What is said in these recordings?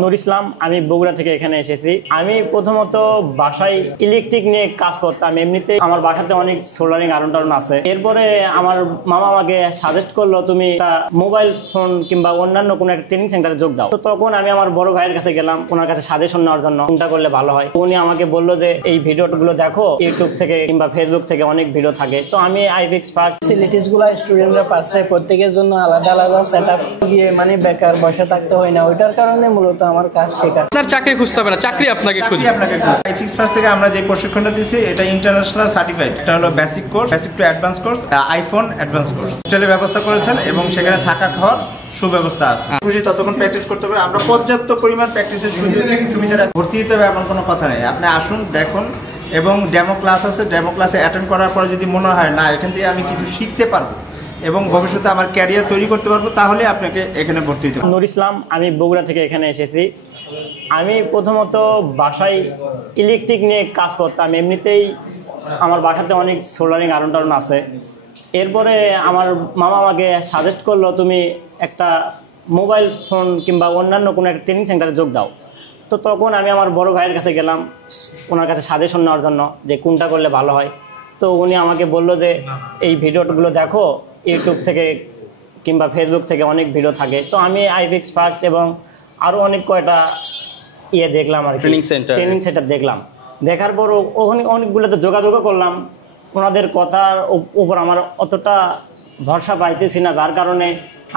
নুর ইসলাম, আমি বগুড়া থেকে এখানে এসেছি। আমি প্রথমত বাসায় ইলেকট্রিক নিয়ে কাজ করতাম। এমনিতে আমার বাসাতে অনেক সোল্ডারিং আয়রন আছে। এরপরে আমার মামা আমাকে সাজেস্ট করলো তুমি একটা মোবাইল ফোন কিংবা অন্যান্য কোনো একটা ট্রেনিং সেন্টারে যোগ দাও। তো তখন আমি আমার বড় ভাইয়ের কাছে গেলাম ওনার কাছে সাজেশন নেওয়ার জন্য কোনটা করলে ভালো হয়। উনি আমাকে বললো যে এই ভিডিওগুলো দেখো, ইউটিউব থেকে কিংবা ফেসবুক থেকে অনেক ভিডিও থাকে। তো আমি আইফিক্স ফার্স্ট ফ্যাসিলিটিস গুলো স্টুডেন্টরা পাচ্ছে, প্রত্যেকের জন্য আলাদা আলাদা সেটআপ গিয়ে মানে বেকার বসে থাকতে হয় না। ওইটার কারণে মূলত আমার কাজ শেখা। আপনার চাকরি খুঁজতে হবে না, চাকরি আপনাকে খুঁজবে। আইফিক্স ফার্স্ট থেকে আমরা যে প্রশিক্ষণটা দিচ্ছি এটা ইন্টারন্যাশনাল সার্টিফাইড। এটা হলো basic course, basic to advance course, iPhone advance course. হোস্টেলের ব্যবস্থা করেছেন এবং সেখানে থাকা খাওয়ার সুব্যবস্থা আছে। খুশি ততক্ষণ প্র্যাকটিস করতে হবে। আমরা পর্যাপ্ত পরিমাণ প্র্যাকটিসের সুবিধা ভর্তি দিতে হবে এমন কোনো কথা নেই। আপনি আসুন, দেখুন, এবং ডেমো ক্লাস আছে। ডেমো ক্লাসে অ্যাটেন্ড করার পরে যদি মনে হয় না এখান থেকে আমি কিছু শিখতে পারবো এবং ভবিষ্যতে আমার ক্যারিয়ার তৈরি করতে পারবো, তাহলে আপনাকে এখানে ভর্তি দিতে হবে। নুর ইসলাম, আমি বগুড়া থেকে এখানে এসেছি। আমি প্রথমত বাসায় ইলেকট্রিক নিয়ে কাজ করতাম। এমনিতেই আমার বাসাতে অনেক সোল্ডারিং আয়রন আছে। এরপরে আমার মামা আমাকে সাজেস্ট করলো তুমি একটা মোবাইল ফোন কিংবা অন্যান্য কোনো একটা ট্রেনিং সেন্টারে যোগ দাও। তো তখন আমি আমার বড় ভাইয়ের কাছে গেলাম ওনার কাছে সাজেশন নেওয়ার জন্য যে কোনটা করলে ভালো হয়। তো উনি আমাকে বললো যে এই ভিডিওগুলো দেখো, ইউটিউব থেকে কিংবা ফেসবুক থেকে অনেক ভিডিও থাকে। তো আমি আইফিক্স ফার্স্ট এবং আরও অনেক কয়টা দেখলাম আর কি, ট্রেনিং সেন্টার দেখলাম। দেখার পর ওখানে অনেকগুলোতে যোগাযোগও করলাম। ওনাদের কথার উপর আমার অতটা ভরসা পাইতেছি না, যার কারণে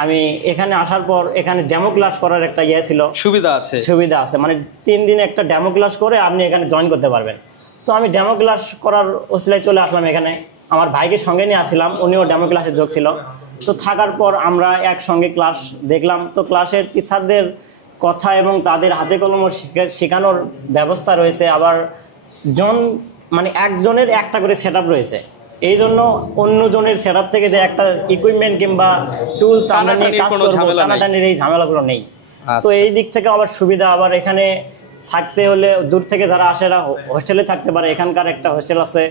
আমি এখানে আসার পর এখানে ডেমো ক্লাস করার একটা ছিল, সুবিধা আছে। মানে 3 দিনে একটা ডেমো ক্লাস করে আপনি এখানে জয়েন করতে পারবেন। তো আমি ডেমো ক্লাস করার ওসিলায় চলে আসলাম এখানে। আমার ভাইকে সঙ্গে নিয়ে আসছিলাম, উনিও ডেমো ক্লাসে যোগ ছিল। তো থাকার পর আমরা একসঙ্গে ক্লাস দেখলাম। তো ক্লাসের টিচারদের কথা এবং তাদের হাতে কলম শেখানোর ব্যবস্থা রয়েছে। আবার মানে একজনের একটা করে সেট আপ রয়েছে। এই জন্য অন্যজনের সেট আপ থেকে যে একটা ইকুইপমেন্ট কিংবা টুলস আমরা নিয়ে কাজ করবো, টানাটানির এই ঝামেলাগুলো নেই। তো এই দিক থেকে আবার সুবিধা। আবার এখানে থাকতে হলে দূর থেকে যারা আসে এরা হোস্টেলে থাকতে পারে। এখানকার একটা হোস্টেল আছে,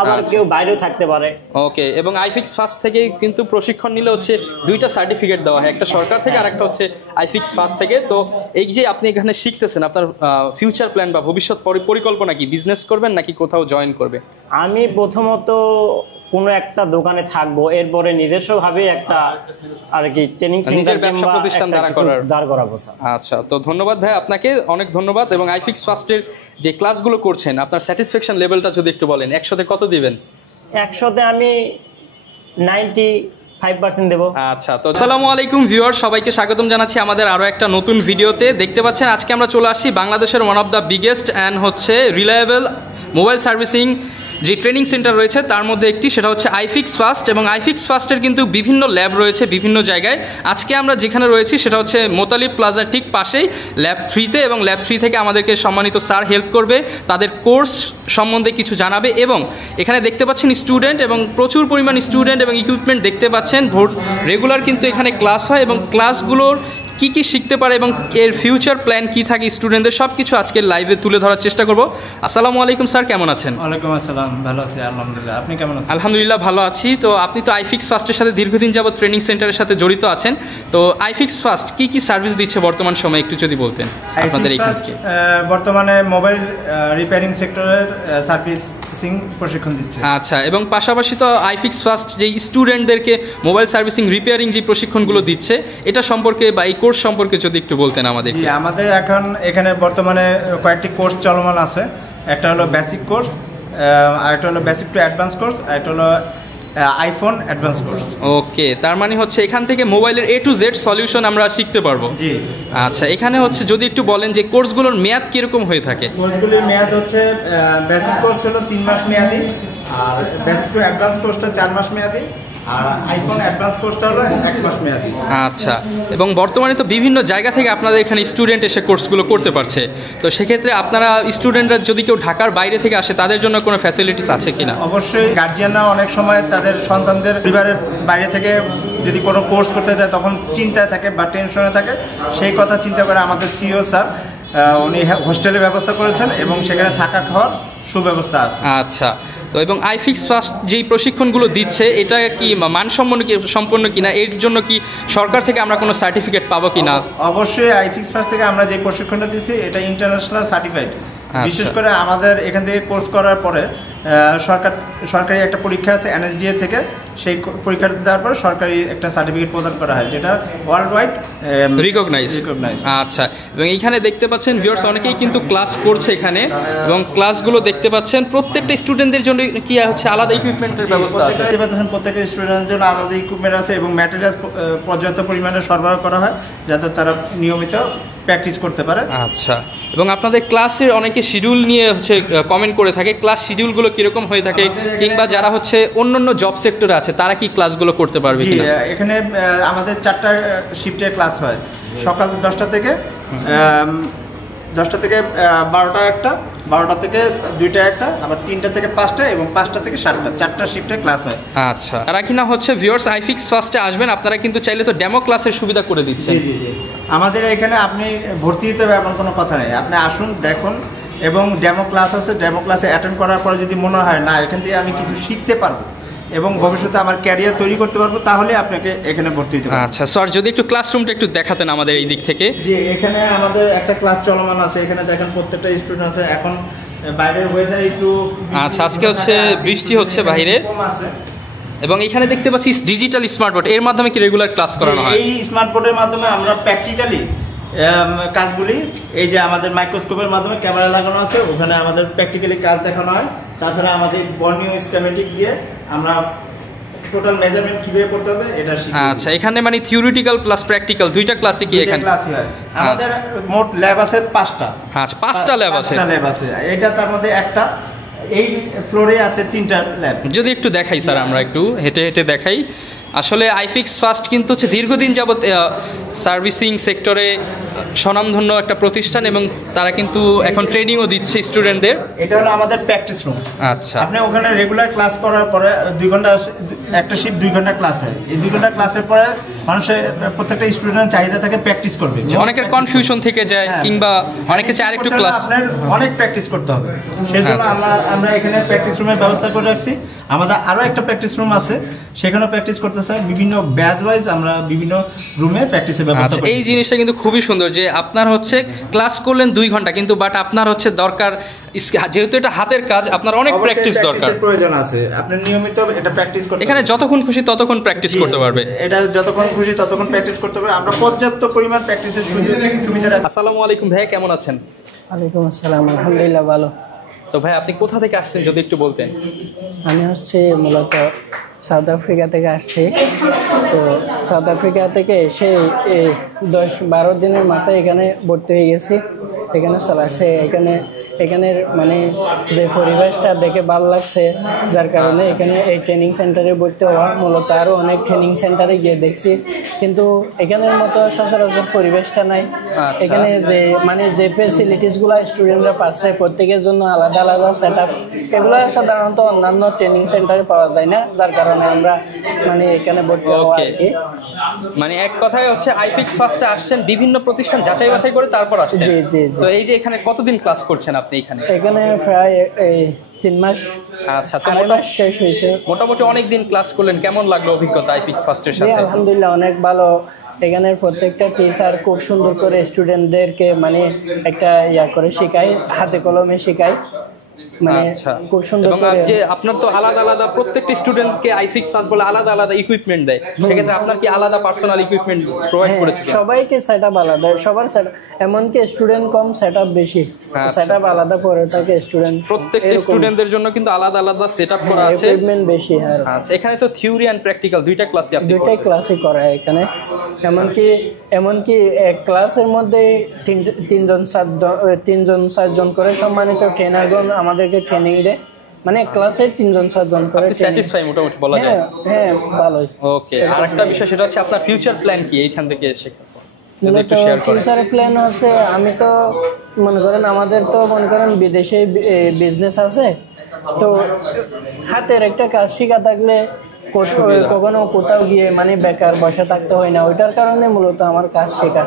আবার কেউ বাইরেও থাকতে পারে। ওকে, এবং আইফিক্স ফার্স্ট থেকে কিন্তু প্রশিক্ষণ নিলে হচ্ছে 2টা সার্টিফিকেট দেওয়া হয়, একটা সরকার থেকে আর একটা হচ্ছে আইফিক্স ফার্স্ট থেকে। তো এই যে আপনি এখানে শিখতেছেন, আপনার ফিউচার প্ল্যান বা ভবিষ্যৎ পরিকল্পনা কি? বিজনেস করবেন নাকি কোথাও জয়েন করবে? আমি প্রথমত কোনো একটা দোকানে থাকবো, এরপরে নিজস্বভাবে একটা আর কি ট্রেনিং সেন্টার ব্যবসা প্রতিষ্ঠান দাঁড় করাবো। আচ্ছা, তো ধন্যবাদ ভাই, আপনাকে অনেক ধন্যবাদ। এবং আইফিক্স ফার্স্টের যে ক্লাসগুলো করছেন, আপনার স্যাটিসফ্যাকশন লেভেলটা যদি একটু বলেন, 100-তে কত দিবেন? 100-তে আমি 95% দেবো। আচ্ছা, তো আসসালামু আলাইকুম ভিউয়ার, সবাইকে স্বাগতম জানাচ্ছি আমাদের আরও একটা নতুন ভিডিওতে। দেখতে পাচ্ছেন আজকে আমরা চলে আসছি বাংলাদেশের one of the biggest and হচ্ছে রিলায়েবল মোবাইল সার্ভিসিং যে ট্রেনিং সেন্টার রয়েছে তার মধ্যে একটি, সেটা হচ্ছে আইফিক্স ফার্স্ট। এবং আইফিক্স ফার্স্টের কিন্তু বিভিন্ন ল্যাব রয়েছে বিভিন্ন জায়গায়। আজকে আমরা যেখানে রয়েছি সেটা হচ্ছে মোতালিব প্লাজার ঠিক পাশেই ল্যাব 3-তে। এবং ল্যাব 3 থেকে আমাদেরকে সম্মানিত স্যার হেল্প করবে, তাদের কোর্স সম্বন্ধে কিছু জানাবে। এবং এখানে দেখতে পাচ্ছেন স্টুডেন্ট এবং প্রচুর পরিমাণ স্টুডেন্ট এবং ইকুইপমেন্ট দেখতে পাচ্ছেন। রেগুলার কিন্তু এখানে ক্লাস হয় এবং ক্লাসগুলোর কি কি শিখতে পারে এবং এর ফিউচার প্ল্যান কি থাকে স্টুডেন্টদের, সব কিছু আজকের লাইভে তুলে ধরার চেষ্টা করব। আসসালামু আলাইকুম স্যার, কেমন আছেন? ওয়ালাইকুম আসসালাম, ভালো আছি আলহামদুলিল্লাহ। আপনি কেমন আছেন? আলহামদুলিল্লাহ ভালো আছি। তো আপনি তো আইফিক্স ফার্স্টের সাথে দীর্ঘদিন যাবত ট্রেনিং সেন্টারের সাথে জড়িত আছেন। তো আইফিক্স ফার্স্ট কি কি সার্ভিস দিচ্ছে বর্তমান সময়ে একটু যদি বলতেন আপনাদের এইখানে? বর্তমানে মোবাইল রিপেয়ারিং সেক্টরের সার্ভিসিং প্রশিক্ষণ দিচ্ছে। আচ্ছা, এবং পাশাপাশি তো আইফিক্স ফার্স্ট যে স্টুডেন্টদেরকে মোবাইল সার্ভিসিং রিপেয়ারিং যে প্রশিক্ষণগুলো দিচ্ছে, এটা সম্পর্কে বা এই কোর্স সম্পর্কে যদি একটু বলতেন আমাদের। আমাদের এখন এখানে বর্তমানে কয়েকটি কোর্স চলমান আছে। একটা হলো বেসিক কোর্স, আর একটা হলো বেসিক টু অ্যাডভান্স কোর্স, আর একটা হলো আইফোন অ্যাডভান্স কোর্স। ওকে, তার মানে হচ্ছে এখান থেকে মোবাইলের A to Z সলিউশন আমরা শিখতে পারবো। জি। আচ্ছা, এখানে হচ্ছে যদি একটু বলেন যে কোর্সগুলোর মেয়াদ কিরকম হয়ে থাকে? কোর্সগুলির মেয়াদ হচ্ছে বেসিক কোর্স হলো 3 মাস মেয়াদি, আর বেসিক টু অ্যাডভান্স কোর্সটা 4 মাস মেয়াদি, আর আইফোন অ্যাডভান্স কোর্সটা হলো 1 মাস মেয়াদি। আচ্ছা, এবং বর্তমানে তো বিভিন্ন জায়গা থেকে আপনাদের এখানে স্টুডেন্ট এসে কোর্সগুলো করতে পারছে। তো সেক্ষেত্রে আপনারা স্টুডেন্টরা যদি কেউ ঢাকার বাইরে থেকে আসে তাদের জন্য কোনো ফ্যাসিলিটিস আছে কিনা? অবশ্যই, গার্জিয়ানরা অনেক সময় তাদের সন্তানদের পরিবারের বাইরে থেকে যদি কোনো কোর্স করতে যায় তখন চিন্তায় থাকে বা টেনশনে থাকে। সেই কথা চিন্তা করে আমাদের সিইও স্যার উনি হোস্টেলের ব্যবস্থা করেছেন এবং সেখানে থাকা খাওয়ার সুব্যবস্থা আছে। আচ্ছা, তো এবং আইফিক্স ফার্স্ট যেই প্রশিক্ষণগুলো দিচ্ছে এটা কি সম্পন্ন কিনা, এর জন্য কি সরকার থেকে আমরা কোনো সার্টিফিকেট পাবো কিনা? অবশ্যই আইফিক্স ফার্স্ট থেকে আমরা যে প্রশিক্ষণটা দিচ্ছি এটা ইন্টারন্যাশনাল সার্টিফাইড। বিশেষ করে আমাদের এখান থেকে কোর্স করার পরে সরকারি একটা পরীক্ষা আছে NSDA থেকে, সেই পরীক্ষাটা দেওয়ার পরে সরকারি একটা সার্টিফিকেট প্রদান করা হয় যেটা ওয়ার্ল্ড ওয়াইড রিকগনাইজ। আচ্ছা, এবং এইখানে দেখতে পাচ্ছেন ভিউয়ার্স অনেকেই কিন্তু ক্লাস করছে এখানে, এবং ক্লাসগুলো দেখতে পাচ্ছেন প্রত্যেকটা স্টুডেন্টদের জন্য কি হচ্ছে আলাদা ইকুইপমেন্টের ব্যবস্থা আছে। প্রত্যেকটা স্টুডেন্টের জন্য আলাদা ইকুইপমেন্ট আছে এবং ম্যাটেরিয়াল পর্যাপ্ত পরিমাণে সরবরাহ করা হয় যাতে তারা নিয়মিত প্র্যাকটিস করতে পারে। আচ্ছা, এবং আপনাদের ক্লাসের অনেকে শিডিউল নিয়ে হচ্ছে কমেন্ট করে থাকে, ক্লাস শিডিউলগুলো কিরকম হয়ে থাকে, কিংবা যারা হচ্ছে অন্যান্য জব সেক্টরে আছে তারা কি ক্লাসগুলো করতে পারবে কিনা? এখানে আমাদের 4টা শিফটে ক্লাস হয়, সকাল 10টা থেকে 12টা একটা, 12টা থেকে 2টা একটা, আবার 3টা থেকে 5টা এবং 5টা থেকে 7টা, 4টা শিফটে ক্লাস হয়। আচ্ছা, তারা কিনা হচ্ছে ভিউয়ার্স আইফিক্স ফার্স্টে আসবেন, আপনারা কিন্তু চাইলে তো ডেমো ক্লাসের সুবিধা করে দিচ্ছেন। জি। আমাদের এখানে আপনি ভর্তি হতে হবে এমন কোনো কথা নেই, আপনি আসুন দেখুন, এবং ডেমো ক্লাস আছে, ডেমো ক্লাসে অ্যাটেন্ড করার পরে যদি মনে হয় না এখান থেকে আমি কিছু শিখতে পারবো এবং ভবিষ্যতে আমার ক্যারিয়ার তৈরি করতে পারবো, তাহলে আপনাকে এখানে ভর্তি হতে হবে। আচ্ছা স্যার, যদি একটু ক্লাসরুমটা একটু দেখাতেন আমাদের এই দিক থেকে। জি, এখানে আমাদের একটা ক্লাস চলমান আছে, এখানে দেখেন প্রত্যেকটা স্টুডেন্ট আছে। এখন বাইরের ওয়েদার একটু আচ্ছা, আজকে হচ্ছে বৃষ্টি হচ্ছে বাইরে, কম আছে, এবং এখানে দেখতে পাচ্ছি ডিজিটাল স্মার্ট বোর্ড, এর মাধ্যমে কি রেগুলার ক্লাস করানো হয়? এই স্মার্ট বোর্ডের মাধ্যমে আমরা প্র্যাকটিক্যালি কাজগুলি, এই যে আমাদের মাইক্রোস্কোপের মাধ্যমে ক্যামেরা লাগানো আছে, ওখানে আমাদের প্র্যাকটিক্যালি কাজ দেখানো হয়। তাছাড়া আমাদের বর্ণীয় স্কিমেটিক দিয়ে আমরা টোটাল মেজারমেন্ট কিভাবে করতে হবে এটা শিখি। আচ্ছা, এখানে মানে থিওরিটিক্যাল প্লাস প্র্যাকটিক্যাল দুইটা ক্লাসই কি এখানে? ক্লাসই হয়। আমাদের মোট ল্যাব আছে 5টা। আচ্ছা, 5টা ল্যাব আছে। 5টা ল্যাব আছে, এটা তার মধ্যে একটা, এই ফ্লোরে আছে 3টা ল্যাব। যদি একটু দেখাই স্যার, আমরা একটু হেঁটে হেঁটে দেখাই। আসলে আইফিক্স ফার্স্ট কিন্তু হচ্ছে দীর্ঘদিন যাবত সার্ভিসিং সেক্টরে স্বনামধন্য একটা প্রতিষ্ঠান, এবং তারা কিন্তু এখন ট্রেনিংও দিচ্ছে স্টুডেন্টদের। এটা হলো আমাদের প্র্যাকটিস রুম। আচ্ছা, আপনি ওখানে রেগুলার ক্লাস করার পরে 2 ঘন্টা, একটা শিফট 2 ঘন্টা ক্লাস হয়। এই 2 ঘন্টা ক্লাসের পরে মানুষের প্রত্যেকটা স্টুডেন্ট চাহিদা থাকে প্র্যাকটিস করবে। অনেকের কনফিউশন থেকে যায়, কিংবা অনেকে চায় আরেকটু ক্লাস, আপনার অনেক প্র্যাকটিস করতে হবে। সেই জন্য আমরা এখানে প্র্যাকটিস রুমের ব্যবস্থা করে রাখছি। আমাদের আরও একটা প্র্যাকটিস রুম আছে, সেখানেও প্র্যাকটিস করতেছে। বিভিন্ন ব্যাচ ওয়াইজ আমরা বিভিন্ন রুমে প্র্যাকটিসের ব্যবস্থা করি। এই জিনিসটা কিন্তু খুবই সুন্দর যে আপনার হচ্ছে ক্লাস করলেন 2 ঘন্টা, কিন্তু বাট আপনার হচ্ছে দরকার, যেহেতু এটা হাতের কাজ, আপনার অনেক প্র্যাকটিস দরকার, প্রয়োজন আছে। আপনি নিয়মিত এটা প্র্যাকটিস করতে, এখানে যতক্ষণ খুশি ততক্ষণ প্র্যাকটিস করতে পারবে। এটা যতক্ষণ খুশি ততক্ষণ প্র্যাকটিস করতে হবে। আমরা পর্যাপ্ত পরিমাণ প্র্যাকটিসের সুবিধা রাখছি। আসসালামু আলাইকুম ভাই, কেমন আছেন? ওয়ালাইকুম আসসালাম, আলহামদুলিল্লাহ ভালো। তো ভাই আপনি কোথা থেকে আসছেন যদি একটু বলতেন? আমি হচ্ছে মূলত সাউথ আফ্রিকা থেকে আসছি। তো সাউথ আফ্রিকা থেকে এসে 10-12 দিনের মাথায় এখানে ভর্তি হয়ে গেছি। এখানে চলে আসে, এখানের মানে যে পরিবেশটা দেখে ভালো লাগছে, যার কারণে এখানে এই ট্রেনিং সেন্টারে ভর্তি হওয়া। মূলত আরও অনেক ট্রেনিং সেন্টারে গিয়ে দেখছি, কিন্তু এখানের মতো সচরাচর পরিবেশটা নাই। এখানে যে ফেসিলিটিসগুলো স্টুডেন্টরা পাচ্ছে প্রত্যেকের জন্য আলাদা আলাদা সেট আপ, এগুলো সাধারণত অন্যান্য ট্রেনিং সেন্টারে পাওয়া যায় না, যার কারণে আমরা মানে এখানে ভর্তি হওয়া আর কি। মানে এক কথায় হচ্ছে আইফিক্স ফার্স্টে আসছেন, বিভিন্ন প্রতিষ্ঠান যাচাই বাছাই করে তারপর আসছেন। জি জি। তো এই যে এখানে কতদিন ক্লাস করছেন আপনি এখানে? এখানে প্রায় 3 মাস। আচ্ছা, তো শেষ হয়েছে। মোটামুটি অনেক দিন ক্লাস করলেন, কেমন লাগলো অভিজ্ঞতা আইফিক্স ফার্স্টের সাথে? আলহামদুলিল্লাহ অনেক ভালো। এখানের প্রত্যেকটা টিচার খুব সুন্দর করে স্টুডেন্টদেরকে মানে একটা করে শেখায়, হাতে কলমে শেখায়, মানে খুব সুন্দর করে। যে আপনার তো আলাদা আলাদা প্রত্যেকটা স্টুডেন্টকে আইফিক্স ফার্স্ট বলে আলাদা আলাদা ইকুইপমেন্ট দেয়, সেক্ষেত্রে আপনার কি আলাদা পার্সোনাল ইকুইপমেন্ট প্রোভাইড করেছে? সবাইকে সেটআপ আলাদা, সবার সেটআপ, এমনকি স্টুডেন্ট কম সেটআপ বেশি, সেটআপ আলাদা করে থাকে স্টুডেন্ট। প্রত্যেকটা স্টুডেন্টদের জন্য কিন্তু আলাদা আলাদা সেটআপ করা আছে, ইকুইপমেন্ট বেশি। আচ্ছা, এখানে তো থিওরি এন্ড প্র্যাকটিক্যাল দুইটা ক্লাসই আপনি দুইটাই ক্লাসই করায় এখানে। এমনকি এক ক্লাসের মধ্যে 3-4জন করে সম্মানিত ট্রেনারগণ আমাদেরকে ট্রেনিং দেয়, মানে ক্লাসে 3-4জন করে। স্যাটিসফাই মোটামুটি বলা যায়? হ্যাঁ ভালো। ওকে, আরেকটা বিষয় সেটা হচ্ছে আপনার ফিউচার প্ল্যান কি এইখান থেকে শেখার পর? ফিউচার প্ল্যান আছে, আমি তো মনে করেন আমাদের তো মনে করেন বিদেশে বিজনেস আছে, তো হাতের একটা কাজ শেখা থাকলে কখনো কোথাও গিয়ে মানে বেকার বসে থাকতে হয় না, ওইটার কারণে মূলত আমার কাজ শেখা।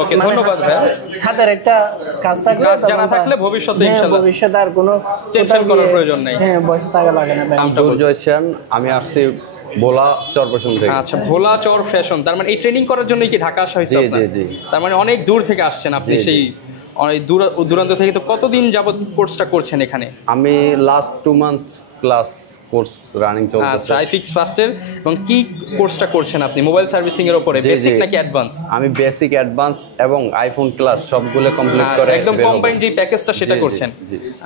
ওকে, ধন্যবাদ ভাই। হাতের একটা কাজ থাকলে, কাজ জানা থাকলে ভবিষ্যতে ইনশাআল্লাহ ভবিষ্যতে আর কোনো টেনশন করার প্রয়োজন নাই। হ্যাঁ, বসে থাকা লাগে না। দুর্জয় সেন, আমি আসছি ভোলা চর ফ্যাশন থেকে। আচ্ছা, ভোলা চর ফ্যাশন, তার মানে এই ট্রেনিং করার জন্য কি ঢাকা আসা হয়েছে? জি, জি। তার মানে অনেক দূর থেকে আসছেন আপনি, সেই অনেক দূরান্ত থেকে। তো কতদিন যাবত কোর্সটা করছেন এখানে? আমি last 2 month class course running চলছে। আচ্ছা, আইফিক্স ফার্স্টের। এবং কি কোর্সটা করছেন আপনি? মোবাইল সার্ভিসিং এর উপরে বেসিক নাকি অ্যাডভান্স? আমি বেসিক, অ্যাডভান্স এবং আইফোন ক্লাস সবগুলো কমপ্লিট করে একদম কম্বাইন্ড যে প্যাকেজটা সেটা করছেন।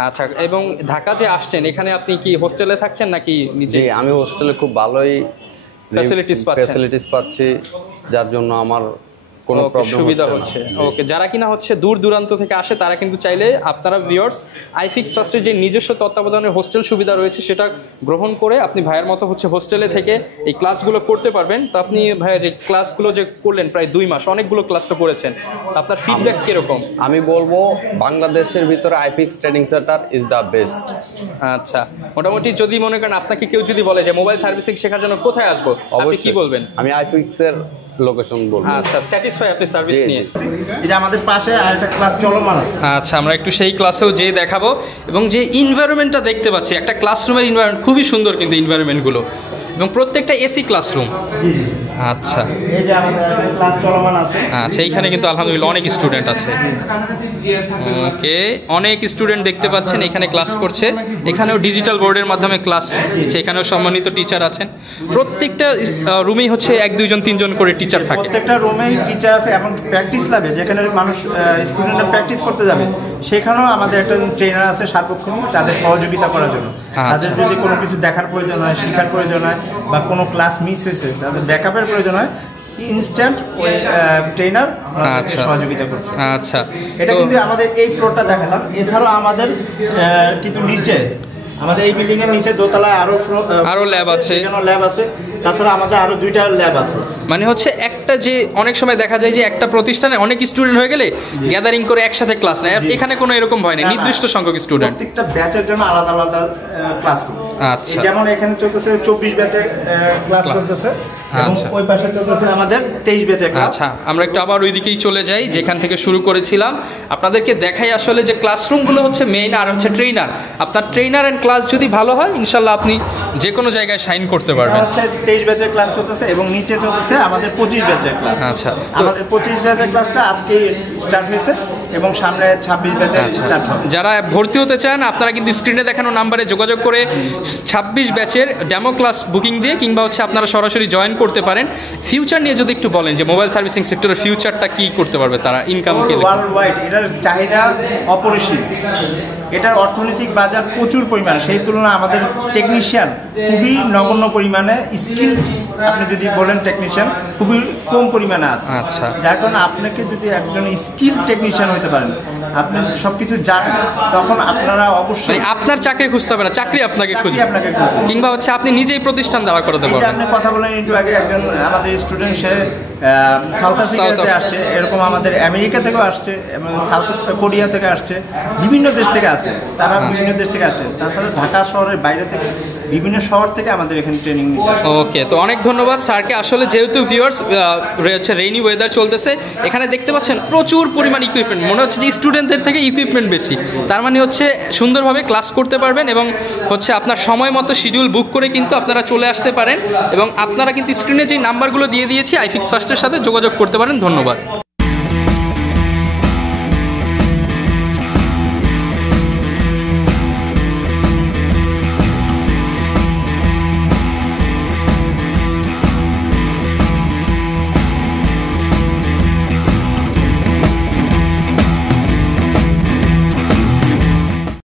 আচ্ছা, এবং ঢাকা যে আসছেন এখানে আপনি কি হোস্টেলে থাকছেন নাকি নিজে? জি, আমি হোস্টেলে খুব ভালোই ফ্যাসিলিটিস পাচ্ছি, যার জন্য আমার কোনো প্রবলেম সুবিধা হচ্ছে। ওকে, যারা কিনা হচ্ছে দূর দূরান্ত থেকে আসে তারা কিন্তু চাইলে আপনারা ভিউয়ার্স আইফিক্স ফার্স্টের যে নিজস্ব তত্ত্বাবধানের হোস্টেল সুবিধা রয়েছে সেটা গ্রহণ করে আপনি ভাইয়ের মতো হচ্ছে হোস্টেলে থেকে এই ক্লাসগুলো করতে পারবেন। তো আপনি ভাইয়া যে ক্লাসগুলো যে করলেন প্রায় 2 মাস, অনেকগুলো ক্লাস তো করেছেন, আপনার ফিডব্যাক কিরকম? আমি বলবো বাংলাদেশের ভিতরে iFix training centre is the best. আচ্ছা, মোটামুটি যদি মনে করেন আপনাকে কেউ যদি বলে যে মোবাইল সার্ভিসিং শেখার জন্য কোথায় আসবো, আপনি কি বলবেন? আমি আইফিক্স এর লোকেশন বলবো। আচ্ছা, স্যাটিসফাই আপনি সার্ভিস নিয়ে? এই যে আমাদের পাশে আরেকটা ক্লাস চলমান আছে। আচ্ছা, আমরা একটু সেই ক্লাসেও যেয়ে দেখাবো। এবং যে ইনভায়রনমেন্টটা দেখতে পাচ্ছি, একটা ক্লাসরুমের ইনভায়রনমেন্ট খুবই সুন্দর কিন্তু ইনভায়রনমেন্টগুলো, এবং প্রত্যেকটা এসি ক্লাসরুম। আচ্ছা, এই যে আমাদের ক্লাস চলমান আছে। আচ্ছা, এইখানে কিন্তু আলহামদুলিল্লাহ অনেক স্টুডেন্ট আছে। ওকে, অনেক স্টুডেন্ট দেখতে পাচ্ছেন এখানে ক্লাস করছে। এখানেও ডিজিটাল বোর্ডের মাধ্যমে ক্লাস, সেখানেও সম্মানিত টিচার আছেন। প্রত্যেকটা রুমেই হচ্ছে 1, 2 জন 3 জন করে টিচার থাকে। প্রত্যেকটা রুমেই টিচার আছে। এবং প্র্যাকটিস ল্যাবে যেখানে মানুষ স্টুডেন্টরা প্র্যাকটিস করতে যাবে, সেখানেও আমাদের একটা ট্রেনার আছে সার্বক্ষণিক তাদের সহযোগিতা করার জন্য। তাদের যদি কোনো কিছু দেখার প্রয়োজন হয়, শেখার প্রয়োজন হয়, বা কোনো ক্লাস মিস হয়েছে তাদের ব্যাকআপের প্রয়োজন হয়, ইনস্ট্যান্ট ওই ট্রেনার সহযোগিতা করছে। আচ্ছা, এটা কিন্তু আমাদের এই ফ্লোরটা দেখালাম। এছাড়াও আমাদের কিন্তু নিচে, আমাদের এই বিল্ডিং এর নিচে দোতলায় আরো ল্যাব আছে, সেখানেও ল্যাব আছে। তাছাড়া আমাদের আরো 2টা ল্যাব আছে। মানে হচ্ছে একটা যে অনেক সময় দেখা যায় যে একটা প্রতিষ্ঠানে অনেক স্টুডেন্ট হয়ে গেলে গ্যাদারিং করে একসাথে ক্লাস নেয়, এখানে কোনো এরকম হয় না, নির্দিষ্ট সংখ্যক স্টুডেন্ট, প্রত্যেকটা ব্যাচের জন্য আলাদা আলাদা ক্লাসরুম। আচ্ছা, যেমন এখানে চলতেছে 24 ব্যাচের ক্লাস চলতেছে, আচ্ছা, ওই পাশে চলতেছে আমাদের 23 ব্যাচের ক্লাস। আচ্ছা, আমরা একটু আবার ওইদিকেই চলে যাই যেখান থেকে শুরু করেছিলাম। আপনাদেরকে দেখাই আসলে যে ক্লাসরুমগুলো হচ্ছে মেইন, আর হচ্ছে ট্রেনার। আপনার ট্রেনার এন্ড ক্লাস যদি ভালো হয়, ইনশাল্লাহ আপনি যে কোনো জায়গায় শাইন করতে পারবেন। হচ্ছে 23 ব্যাচের ক্লাস চলতেছে এবং নিচে চলতেছে আমাদের 25 ব্যাচের ক্লাস। আচ্ছা, আমাদের 25 ব্যাচের ক্লাসটা আজকে স্টার্ট হয়েছে এবং সামনে 26 ব্যাচের স্টার্ট হবে। যারা ভর্তি হতে চান আপনারা কিন্তু স্ক্রিনে দেখানো নাম্বারে যোগাযোগ করে 26 ব্যাচের ডেমো ক্লাস বুকিং দিয়ে কিংবা হচ্ছে আপনারা সরাসরি জয়েন করতে পারেন। ফিউচার নিয়ে যদি একটু বলেন যে মোবাইল সার্ভিসিং সেক্টরের ফিউচারটা কি করতে পারবে তারা, ইনকাম কি? ওয়ার্ল্ড ওয়াইড এটার চাহিদা অপরিসীম, এটার অর্থনৈতিক বাজার প্রচুর পরিমাণে। সেই তুলনায় আমাদের টেকনিশিয়ান খুবই নগণ্য পরিমাণে, স্কিল আপনি যদি বলেন টেকনিশিয়ান খুবই কম পরিমাণে আছে। আচ্ছা, যার কারণে আপনাকে যদি একজন স্কিল টেকনিশিয়ান হতে পারেন, আপনি সবকিছু জানেন, তখন আপনারা অবশ্যই আপনার চাকরি খুঁজতে হবে না, চাকরি আপনাকে খুঁজবে, কিংবা হচ্ছে আপনি নিজেই প্রতিষ্ঠান দাঁড়া করাতে পারবেন। আপনি কথা বলেন একটু আগে, একজন আমাদের স্টুডেন্ট সে সাউথ আফ্রিকা থেকে আসছে, এরকম আমাদের আমেরিকা থেকেও আসছে এবং সাউথ কোরিয়া থেকে আসছে, বিভিন্ন দেশ থেকে আসছে, তারা বিভিন্ন দেশ থেকে আসছে। তাছাড়া ঢাকা শহরের বাইরে থেকে বিভিন্ন শহর থেকে আমাদের এখানে ট্রেনিং নিতে আসে। ওকে, তো অনেক ধন্যবাদ স্যারকে। আসলে যেহেতু ভিউয়ার্স হচ্ছে রেইনি ওয়েদার চলতেছে, এখানে দেখতে পাচ্ছেন প্রচুর পরিমাণ ইকুইপমেন্ট, মনে হচ্ছে যে স্টুডেন্টদের থেকে ইকুইপমেন্ট বেশি। তার মানে হচ্ছে সুন্দরভাবে ক্লাস করতে পারবেন এবং হচ্ছে আপনার সময় মতো শিডিউল বুক করে কিন্তু আপনারা চলে আসতে পারেন। এবং আপনারা কিন্তু স্ক্রিনে যে নাম্বারগুলো দিয়ে দিয়েছি আইফিক্স ফার্স্টের সাথে যোগাযোগ করতে পারেন। ধন্যবাদ।